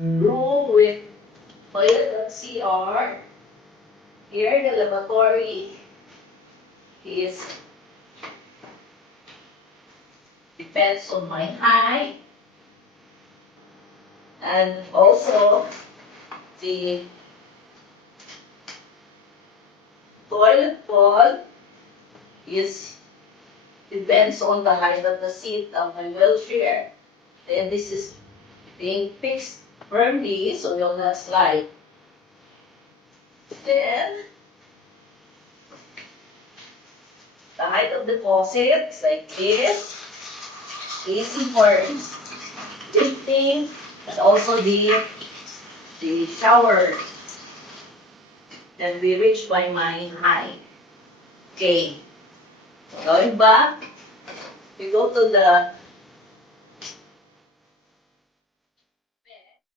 room with toilet and CR. Here, the lavatory is depends on my height. And also, the toilet bowl is depends on the height of the seat of my wheelchair. Then this is being fixed firmly so it will not slide. Then the height of the faucet is like this. Easy for lifting and also the shower. Then we reach by my height. Okay. Going back, we go to the